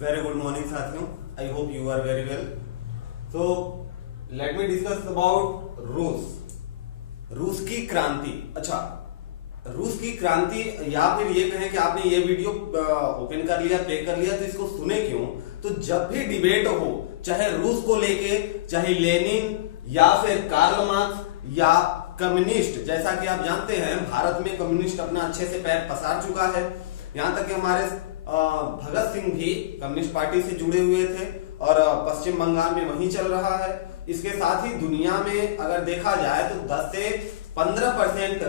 Very good morning साथियों. I hope you are very well. So let me discuss about रूस. रूस की क्रांति. अच्छा, रूस की क्रांति या फिर ये कहें कि आपने ये वीडियो ओपन कर लिया, प्ले कर लिया, तो इसको सुने क्यों? तो जब भी डिबेट हो, चाहे रूस को लेके, चाहे लेनिन या फिर कार्ल मार्क्स या कम्युनिस्ट, जैसा कि आप जानते हैं भारत में कम्युनिस्ट अपना अच्छे से पैर पसार चुका है. यहाँ तक कि हमारे भगत सिंह भी कम्युनिस्ट पार्टी से जुड़े हुए थे और पश्चिम बंगाल में वही चल रहा है. इसके साथ ही दुनिया में अगर देखा जाए तो 10 से 15%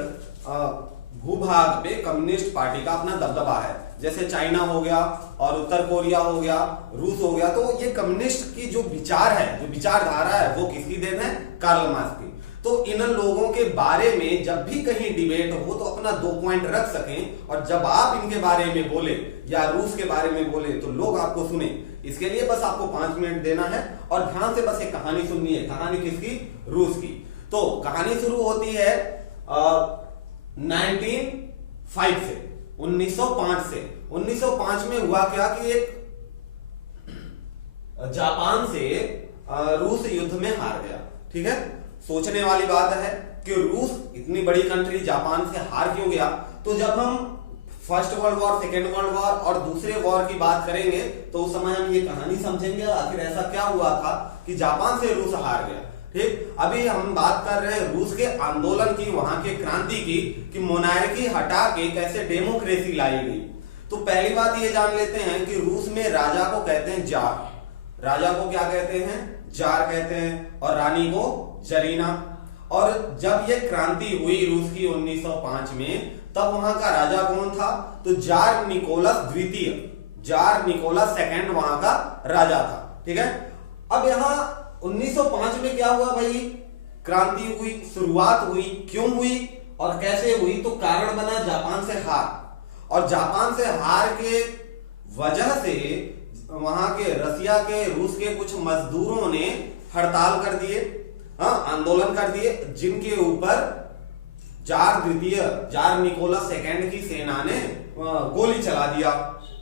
भूभाग पे कम्युनिस्ट पार्टी का अपना दबदबा है. जैसे चाइना हो गया और उत्तर कोरिया हो गया, रूस हो गया. तो ये कम्युनिस्ट की जो विचार है, जो विचारधारा है, वो किसकी देन है? कार्ल मार्क्स की. तो इन लोगों के बारे में जब भी कहीं डिबेट हो तो अपना 2 पॉइंट रख सकें, और जब आप इनके बारे में बोले या रूस के बारे में बोले तो लोग आपको सुने. इसके लिए बस आपको 5 मिनट देना है और ध्यान से बस एक कहानी सुननी है. कहानी किसकी? रूस की. तो कहानी शुरू होती है 1905 से, 1905 से. 1905 में हुआ क्या कि एक जापान से रूस युद्ध में हार गया. ठीक है, सोचने वाली बात है कि रूस इतनी बड़ी कंट्री जापान से हार क्यों गया. तो जब हम first world war, second world war और दूसरे वॉर की बात करेंगे तो उस समय हम ये कहानी समझेंगे आखिर ऐसा क्या हुआ था कि जापान से रूस हार गया. ठीक, अभी हम बात कर रहे हैं रूस के आंदोलन की, वहां के क्रांति की, कि मोनार्की हटा के कैसे डेमोक्रेसी लाई गई. तो पहली बात ये जान लेते हैं कि रूस में राजा को कहते हैं जार. राजा को क्या कहते हैं? जार कहते हैं. और रानी को जरीना. और जब ये क्रांति हुई रूस की 1905 में, तब वहां का राजा कौन था? तो जार निकोलस द्वितीय, जार निकोलस सेकंड वहां का राजा था. ठीक है, अब यहां 1905 में क्या हुआ भाई? क्रांति हुई, शुरुआत हुई. क्यों हुई और कैसे हुई? तो कारण बना जापान से हार. और जापान से हार के वजह से वहां के रसिया के, रूस के कुछ मजदूरों ने हड़ताल कर दिए, आंदोलन कर दिए, जिनके ऊपर जार द्वितीय, जार निकोलस सेकंड की सेना ने गोली चला दिया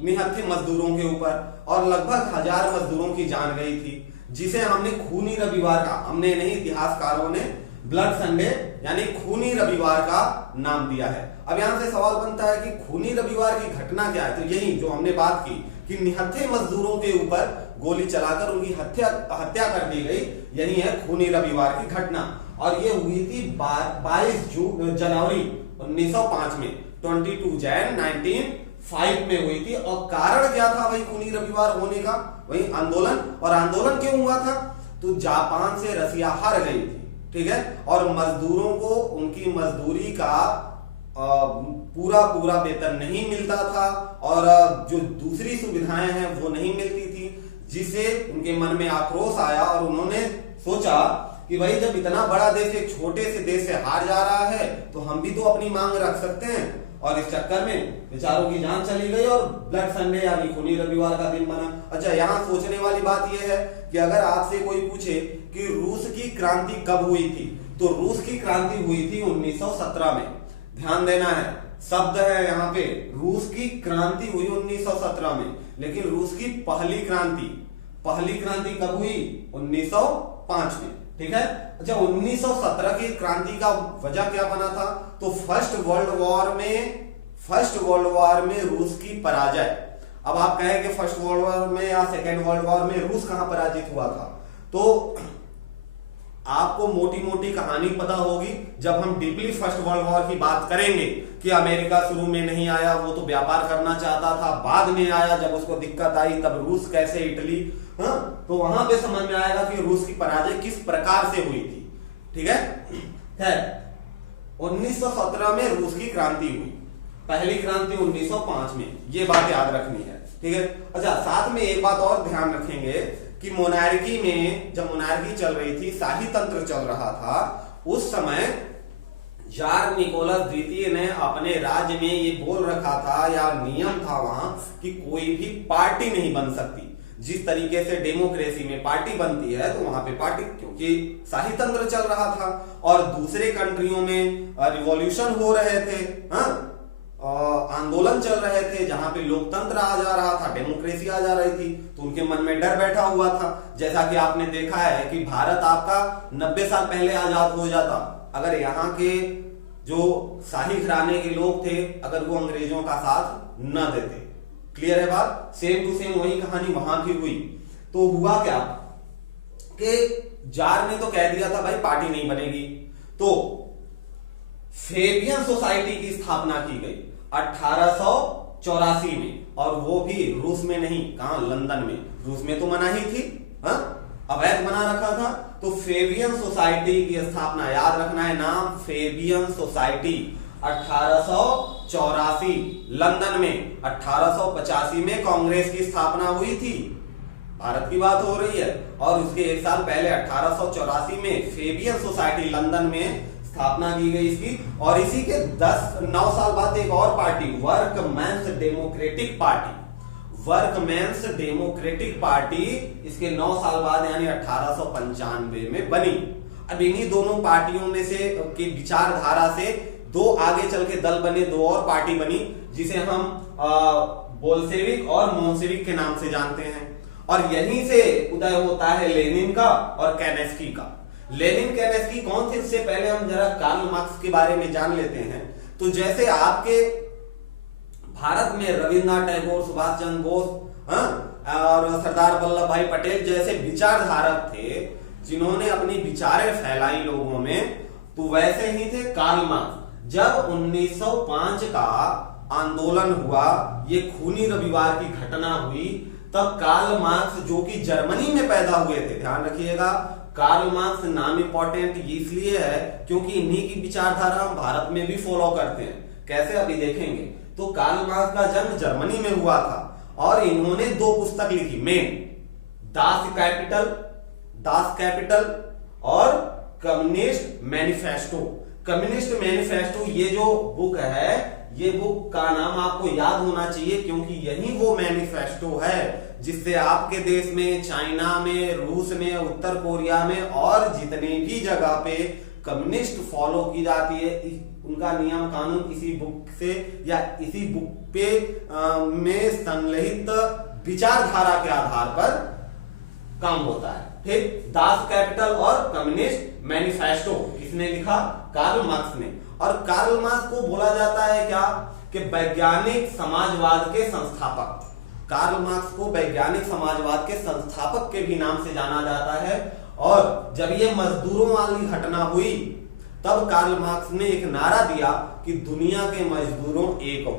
निहत्थे मजदूरों के ऊपर, और लगभग 1000 मजदूरों की जान गई थी, जिसे हमने खूनी रविवार का, हमने नहीं इतिहासकारों ने ब्लड संडे यानी खूनी रविवार का नाम दिया है. अब यहां से सवाल बनता है कि खूनी रविवार की घटना क्या है? तो यही जो हमने बात की कि निहत्थे मजदूरों के ऊपर गोली चलाकर उनकी हत्या कर दी गई, यही है खूनी रविवार की घटना. और ये हुई थी 22 जनवरी 1905 में, 22 जैन 1905 में हुई थी. और कारण क्या था भाई खूनी रविवार होने का? वही आंदोलन. और आंदोलन क्यों हुआ था? तो जापान से रसिया हार गई थी. ठीक है, और मजदूरों को उनकी मजदूरी का पूरा वेतन नहीं मिलता था, और जो दूसरी सुविधाएं हैं वो नहीं मिलती थी, जिससे उनके मन में आक्रोश आया और उन्होंने सोचा कि भाई जब इतना बड़ा देश एक छोटे से देश से हार जा रहा है तो हम भी तो अपनी मांग रख सकते हैं. और इस चक्कर में बेचारों की जान चली गई और ब्लड संडे यानी खूनी रविवार का दिन बना. अच्छा, यहाँ सोचने वाली बात यह है कि अगर आपसे कोई पूछे कि रूस की क्रांति कब हुई थी, तो रूस की क्रांति हुई थी 1917 में. ध्यान देना है, शब्द है यहाँ पे, रूस की क्रांति हुई 1917 में. लेकिन रूस की पहली क्रांति कब हुई? 1905 में. ठीक है. अच्छा, 1917 की क्रांति का वजह क्या बना था? तो फर्स्ट वर्ल्ड वॉर में रूस की पराजय. अब आप कहें कि फर्स्ट वर्ल्ड वॉर में या सेकेंड वर्ल्ड वॉर में रूस कहां पराजित हुआ था? तो आपको मोटी मोटी कहानी पता होगी जब हम डीपली फर्स्ट वर्ल्ड वॉर की बात करेंगे कि अमेरिका शुरू में नहीं आया, वो तो व्यापार करना चाहता था, बाद में आया, जब उसको दिक्कत आई तब रूस कैसे, इटली, तो वहां पे समझ में आएगा कि रूस की पराजय किस प्रकार से हुई थी. ठीक है. 1917 में रूस की क्रांति हुई, पहली क्रांति 1905 में. ये बात याद रखनी है. ठीक है. अच्छा, साथ में एक बात और ध्यान रखेंगे कि मोनार्की में, जब मोनार्की चल रही थी, शाही तंत्र चल रहा था, उस समय जार निकोलस द्वितीय ने अपने राज्य में ये बोल रखा था या नियम था वहां कि कोई भी पार्टी नहीं बन सकती. जिस तरीके से डेमोक्रेसी में पार्टी बनती है तो वहां पे पार्टी, क्योंकि शाही तंत्र चल रहा था और दूसरे कंट्रियों में रिवॉल्यूशन हो रहे थे, आंदोलन चल रहे थे, जहां पे लोकतंत्र आ जा रहा था, डेमोक्रेसी आ जा रही थी, तो उनके मन में डर बैठा हुआ था। जैसा कि आपने देखा है कि भारत आपका 90 साल पहले आजाद हो जाता, अगर यहाँ के जो शाही घराने के लोग थे, अगर वो अंग्रेजों का साथ न देते। क्लियर है बात? सेम टू सेम वही कहानी वहां भी हुई। तो हुआ क्या कि जार ने तो कह दिया था भाई पार्टी नहीं बनेगी, तो फेबियन सोसाइटी की स्थापना की गई 1884 में, और वो भी रूस में नहीं, कहां? लंदन में। रूस में तो मना ही थी, अवैध बना रखा था। तो फेबियन सोसाइटी की स्थापना, याद रखना है नाम, फेबियन सोसाइटी 1884 लंदन में। 1885 में कांग्रेस की स्थापना हुई थी, भारत की बात हो रही है, और उसके एक साल पहले 1884 में फेबियन सोसाइटी लंदन में स्थापना की गई इसकी। और इसी के 9 साल बाद एक और party, workmen's democratic party, workmen's democratic party इसके 9 साल बाद यानी 1895 में बनी। अब इन्हीं दोनों पार्टियों में से की विचारधारा से दो आगे चल के दल बने, दो और पार्टी बनी, जिसे हम बोल्शेविक और मोन्शेविक के नाम से जानते हैं। और यहीं से उदय होता है लेनिन का और कैनेस्की का। लेनिन कैनेस्की कौन थे, इससे पहले हम जरा कार्ल मार्क्स के बारे में जान लेते हैं। तो जैसे आपके भारत में रविन्द्रनाथ टैगोर, सुभाष चंद्र बोस और सरदार वल्लभ भाई पटेल जैसे विचारधारक थे, जिन्होंने अपनी विचारें फैलाई लोगों में, तो वैसे ही थे कार्ल मार्क्स। जब 1905 का आंदोलन हुआ, ये खूनी रविवार की घटना हुई, तब कार्ल मार्क्स, जो कि जर्मनी में पैदा हुए थे, ध्यान रखिएगा, कार्ल मार्क्स नाम इंपॉर्टेंट इसलिए है क्योंकि इन्हीं की विचारधारा हम भारत में भी फॉलो करते हैं। कैसे, अभी देखेंगे। तो कार्ल मार्क्स का जन्म जर्मनी में हुआ था, और इन्होंने 2 पुस्तक लिखी मेन, दास कैपिटल और कम्युनिस्ट मैनिफेस्टो। कम्युनिस्ट मैनिफेस्टो ये जो बुक है, ये बुक का नाम आपको याद होना चाहिए, क्योंकि यही वो मैनिफेस्टो है जिससे आपके देश में, चाइना में, रूस में, उत्तर कोरिया में और जितनी भी जगह पे कम्युनिस्ट फॉलो की जाती है, उनका नियम कानून इसी बुक से या इसी बुक पे में संलग्नित विचारधारा के आधार पर काम होता है। ठीक, दास कैपिटल और कम्युनिस्ट मैनिफेस्टो किसने लिखा? कार्ल मार्क्स ने। और कार्ल मार्क्स को बोला जाता है क्या कि वैज्ञानिक समाजवाद के संस्थापक। कार्ल मार्क्स को वैज्ञानिक समाजवाद के संस्थापक के भी नाम से जाना जाता है। और जब ये मजदूरों वाली घटना हुई, तब कार्ल मार्क्स ने एक नारा दिया कि दुनिया के मजदूरों एक हो।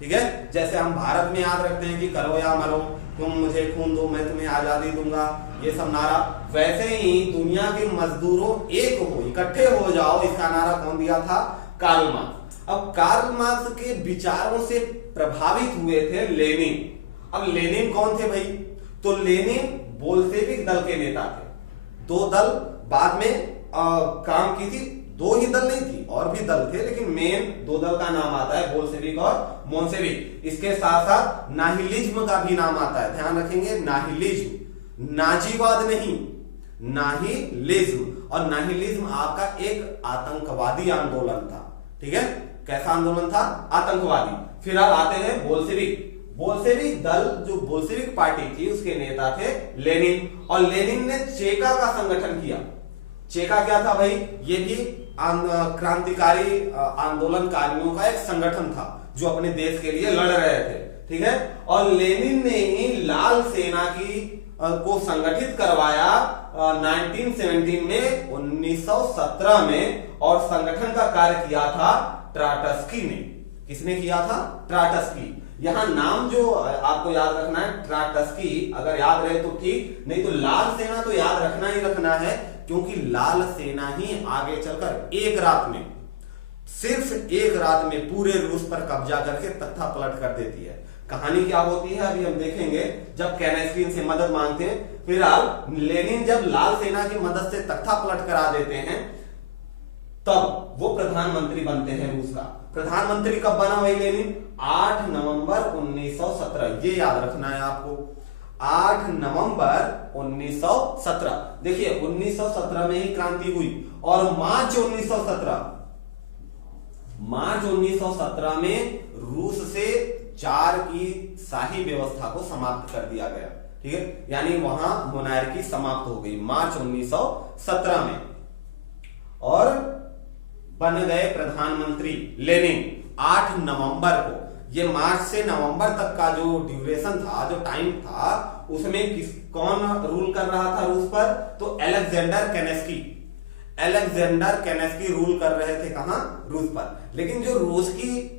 ठीक है, जैसे हम भारत में याद रखते हैं कि करो या मरो, तुम मुझे खून दो मैं तुम्हें आजादी दूंगा, ये सब नारा, वैसे ही दुनिया के मजदूरों एक हो, इकट्ठे हो जाओ, इसका नारा कौन दिया था? Karl Marx. अब कार्ल मार्क्स के विचारों से प्रभावित हुए थे लेनिन। अब लेनिन कौन थे भाई? तो लेनिन बोल्शेविक दल के नेता थे। 2 दल बाद में काम की थी, 2 ही दल नहीं थी, और भी दल थे, लेकिन मेन 2 दल का नाम आता है, बोल्शेविक और मोन्शेविक। इसके साथ साथ नाहिलिज्म का भी नाम आता है, ध्यान रखेंगे, नाहिलिज्म, नाजीवाद नहीं, नाहिलिज्म। और नाहिलिज्म आपका एक आतंकवादी आंदोलन था। ठीक है, कैसा आंदोलन था? आतंकवादी। फिर अब आते हैं बोल्शेविक। बोल्शेविक दल, जो बोल्शेविक पार्टी थी, उसके नेता थे लेनिन, और लेनिन ने चेका का संगठन किया। चेका क्या था भाई? ये भी क्रांतिकारी आंदोलनकारियों का एक संगठन था जो अपने देश के लिए लड़ रहे थे। ठीक है, और लेनिन ने ही लाल सेना की को संगठित करवाया 1917 में, 1917 में, और संगठन का कार्य किया था ट्राटस्की ने। किसने किया था? ट्राटस्की। यहां नाम जो आपको याद रखना है, ट्राटस्की, अगर याद रहे तो ठीक, नहीं तो लाल सेना तो याद रखना ही रखना है, क्योंकि लाल सेना ही आगे चलकर एक रात में, सिर्फ एक रात में पूरे रूस पर कब्जा करके तख्ता पलट कर देती है। कहानी क्या होती है अभी हम देखेंगे, जब कैनेस्की से मदद मांगते हैं। फिलहाल लेनिन जब लाल सेना की मदद से तख्ता पलट करा देते हैं, तब वो प्रधानमंत्री बनते हैं रूस का। प्रधानमंत्री कब बना भाई लेनिन? 8 नवंबर 1917, ये याद रखना है आपको, 8 नवंबर 1917। देखिए 1917 में ही क्रांति हुई, और मार्च मार्च 1917 में रूस से जार की शाही व्यवस्था को समाप्त कर दिया गया, ठीक है, यानी वहां मोनार्की समाप्त हो गई मार्च 1917 में। और बन गए प्रधानमंत्री लेनिन 8 नवंबर को। ये मार्च से नवंबर तक का जो ड्यूरेशन था, जो टाइम था, उसमें कौन रूल कर रहा था रूस पर? तो अलेक्जेंडर केनेस्की रूल कर रहे थे, कहां? रूस पर। लेकिन जो रूस की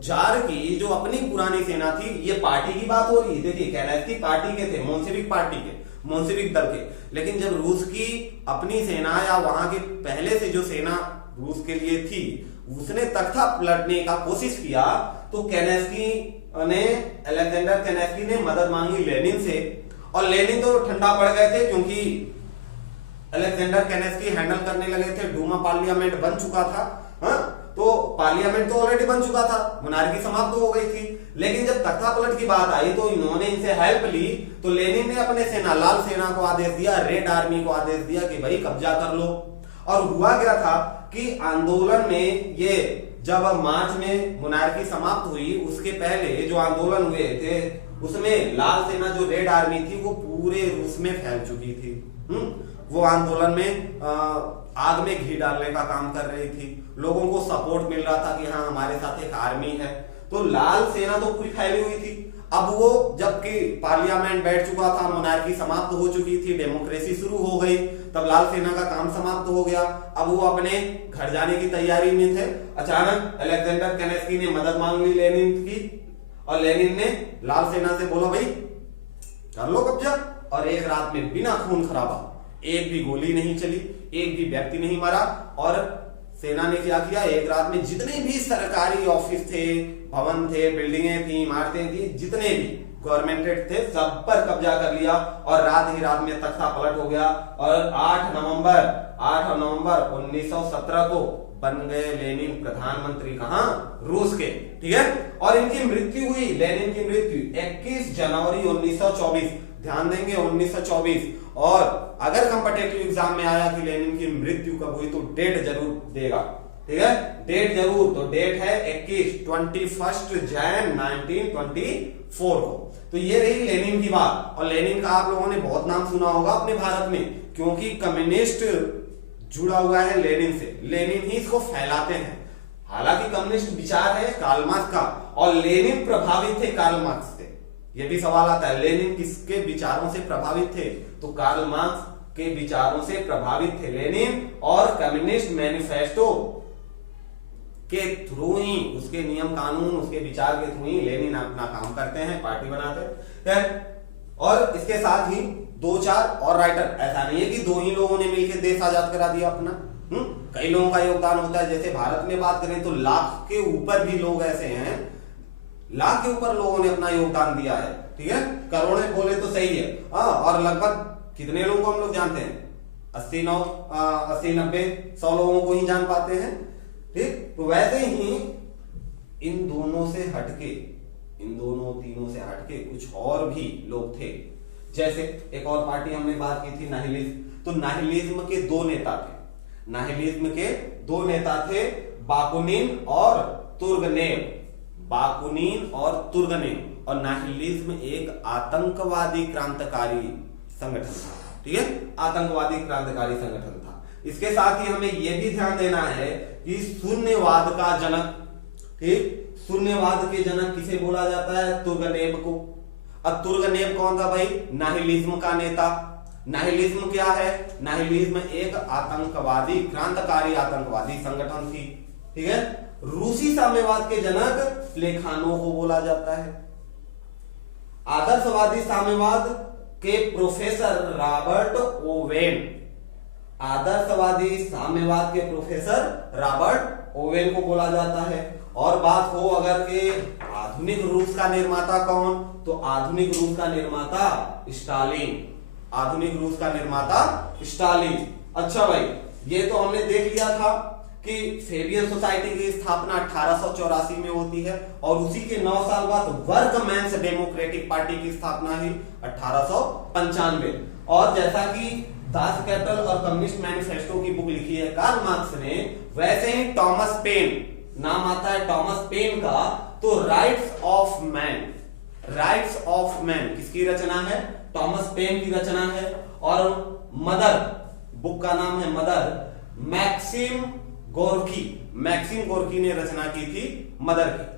जार की जो अपनी पुरानी सेना थी, ये पार्टी की बात हो रही है, देखिए केनेस्की पार्टी के थे, मोन्सेविक दल के। लेकिन जब रूस की अपनी सेना या वहां की पहले से जो सेना रूस के लिए थी, उसने तख्ता पलटने का कोशिश किया, तो अलेक्जेंडर केनेस्की ने मदद मांगी लेनिन से। और लेनिन तो ठंडा पड़ गए थे, क्योंकि अलेक्जेंडर केनेस्की हैंडल करने लगे थे, डूमा पार्लियामेंट बन चुका था, हाँ, तो पार्लियामेंट तो ऑलरेडी बन चुका था, मोनार्की समाप्त हो गई थी। लेकिन जब तख्ता पलट की बात आई तो इन्होंने इनसे हेल्प ली, तो लेनिन ने अपने सेना, लाल सेना को आदेश दिया, रेड आर्मी को आदेश दिया कि भाई कब्जा कर लो। और हुआ क्या था कि आंदोलन में, ये जब मार्च में मोनार्की समाप्त हुई, उसके पहले जो आंदोलन हुए थे, उसमें लाल सेना जो रेड आर्मी थी वो पूरे रूस में फैल चुकी थी। वो आंदोलन में आग में घी डालने का काम कर रही थी, लोगों को सपोर्ट मिल रहा था कि हाँ हमारे साथ एक आर्मी है। तो लाल सेना तो पूरी फैली हुई थी। अब वो जबकि पार्लियामेंट बैठ चुका था, मोनार्की समाप्त हो चुकी थी, डेमोक्रेसी शुरू हो गई, तब लाल सेना का काम समाप्त हो गया। अब वो अपने घर जाने की तैयारी में थे। अचानक अलेक्जेंडर केनेस्की ने मदद मांग ली लेनिन की, और लेनिन ने लाल सेना से बोला भाई कर लो कब्जा। और एक रात में बिना खून खराबा, एक भी गोली नहीं चली, एक भी व्यक्ति नहीं मरा। और सेना ने क्या किया, एक रात में जितने भी सरकारी ऑफिस थे, भवन थे, बिल्डिंगें थी, इमारतें थी, जितने भी गवर्नमेंटेड थे, सब पर कब्जा कर लिया। और रात ही रात में तख्ता पलट हो गया। और 8 नवंबर 1917 को बन गए लेनिन प्रधानमंत्री, कहां? रूस के, ठीक है। और इनकी मृत्यु हुई, लेनिन की मृत्यु 21 जनवरी 1924, ध्यान देंगे 1924। और अगर कॉम्पिटिटिव एग्जाम में आया कि लेनिन की मृत्यु कब हुई, तो डेट जरूर देगा, ठीक है, डेट जरूर। तो डेट है 21 जैन 1924 को। तो ये रही लेनिन की बात। और लेनिन का आप लोगों ने बहुत नाम सुना होगा अपने भारत में, क्योंकि कम्युनिस्ट जुड़ा हुआ है लेनिन से, लेनिन ही इसको फैलाते हैं। हालांकि कम्युनिस्ट विचार है कार्ल मार्क्स का, और लेनिन प्रभावित थे कार्ल मार्क्स से। यह भी सवाल आता है, लेनिन किसके विचारों से प्रभावित थे? तो कार्ल मार्क्स के विचारों से प्रभावित थे लेनिन, और कम्युनिस्ट मैनिफेस्टो के थ्रू ही, उसके नियम कानून, उसके विचार के थ्रू ही लेनिन अपना काम करते हैं, पार्टी बनाते हैं। और इसके साथ ही 2-4 और राइटर, ऐसा नहीं है कि 2 ही लोगों ने मिलकर देश आजाद करा दिया अपना, कई लोगों का योगदान होता है। जैसे भारत में बात करें तो लाख के ऊपर भी लोग ऐसे हैं, लाख के ऊपर लोगों ने अपना योगदान दिया है, ठीक है, करोड़ों बोले तो सही है। और लगभग कितने लोगों को हम लोग जानते हैं? 80-90-100 लोगों को ही जान पाते हैं, ठीक। तो वैसे ही इन दोनों से हटके, इन दोनों तीनों से हटके कुछ और भी लोग थे। जैसे एक और पार्टी हमने बात की थी नाहिलिज्म। तो नाहिलिज्म के 2 नेता थे, नाहिलिज्म के 2 नेता थे, बाकुनिन और तुर्गनेव। बाकुनिन और तुर्गनेव। और नाहिलिज्म एक आतंकवादी क्रांतिकारी संगठन था, ठीक है, आतंकवादी क्रांतिकारी संगठन था। इसके साथ ही हमें यह भी ध्यान देना है कि शून्यवाद का जनक, ठीक, शून्यवाद के जनक किसे बोला जाता है? तुर्गनेव को। अब तुर्गनेव कौन था भाई? नाहिलिज्म का नेता। नाहिलिज्म क्या है? नाहिलिज्म एक आतंकवादी, क्रांतिकारी आतंकवादी संगठन थी, ठीक है। रूसी साम्यवाद के जनक प्लेखानोव को बोला जाता है। आदर्शवादी साम्यवाद के प्रोफेसर रॉबर्ट ओवेन, आदर्शवादी साम्यवाद के प्रोफेसर रॉबर्ट ओवेन को बोला जाता है। और बात हो अगर के आधुनिक रूस का निर्माता कौन, तो आधुनिक रूस का निर्माता स्टालिन, आधुनिक रूस का निर्माता स्टालिन। अच्छा भाई, ये तो हमने देख लिया था कि फेबियन सोसाइटी की स्थापना 1884 में होती है, और उसी के 9 साल बाद वर्कमैन्स डेमोक्रेटिक पार्टी की स्थापना हुई 1895। और जैसा कि दास कैपिटल और कम्युनिस्ट मैनिफेस्टो की बुक लिखी है कार्ल मार्क्स ने, वैसे ही टॉमस पेन, नाम आता है टॉमस पेन का, तो rights of man, rights of man किसकी रचना है? टॉमस पेन की रचना है। और मदर, बुक का नाम है mother, Maxim Gorky, Maxim Gorky ने रचना की थी मदर की।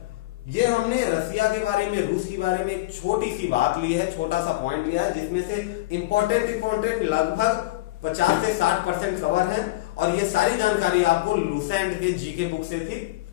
ये हमने रसिया के बारे में, रूस के बारे में एक छोटी सी बात ली है, छोटा सा पॉइंट लिया है, जिसमें से इंपॉर्टेंट लगभग 50 से 60% कवर है। और ये सारी जानकारी आपको लुसेंट के जीके बुक से थी।